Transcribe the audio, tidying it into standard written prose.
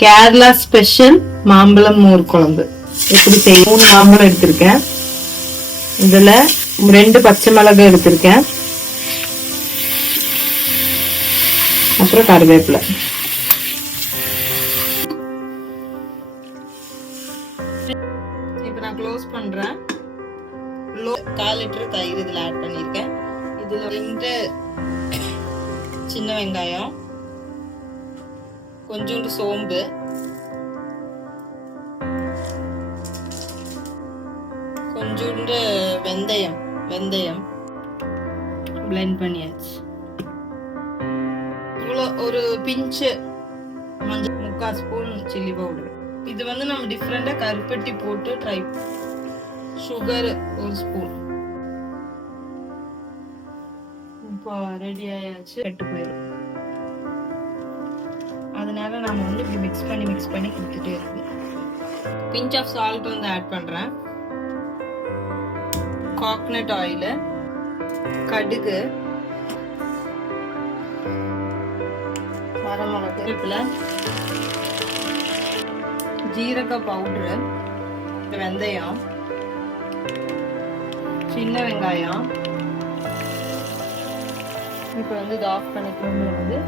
Kerala special மாம்பழம் மோர் குழம்பு எப்படி செய்ய 3 மாம்பழம் எடுத்திருக்கேன். இதுல 2 பச்சை மிளகாய் எடுத்திருக்கேன். அப்புறம் கருவேப்பிலை. இப்ப நான் க்ளோஸ் பண்றேன். 1/4 லிட்டர் தயிர் இதுல ஆட் பண்ணிருக்கேன். இதுல 2 சின்ன வெங்காயம், கொஞ்சோண்டு சோம்பு, கொஞ்சோண்டு வெந்தயம் பிளெண்ட் பண்ணியாச்சு. இவ்வளோ ஒரு பிஞ்சு மஞ்சள், 3/4 ஸ்பூன் சில்லி பவுடர். இது வந்து நம்ம டிஃப்ரெண்டா கருப்பட்டி போட்டு ட்ரை. Sugar 1 spoon. இப்போ ரெடி ஆயாச்சு. கெட்டு போயிடும். அதனால நம்ம வந்து இப்படி மிக்ஸ் பண்ணி கொடுத்துட்டே இருக்கோம். பிஞ்ச் ஆஃப் சால்ட் வந்து ஆட் பண்றேன். கோகனட் ஆயில், கடுகு, வரமிளகு, ஜீரக பவுடர், வெந்தயம், சின்ன வெங்காயம். இப்போ வந்து இது ஆஃப் பண்ணிக்கணும். வந்து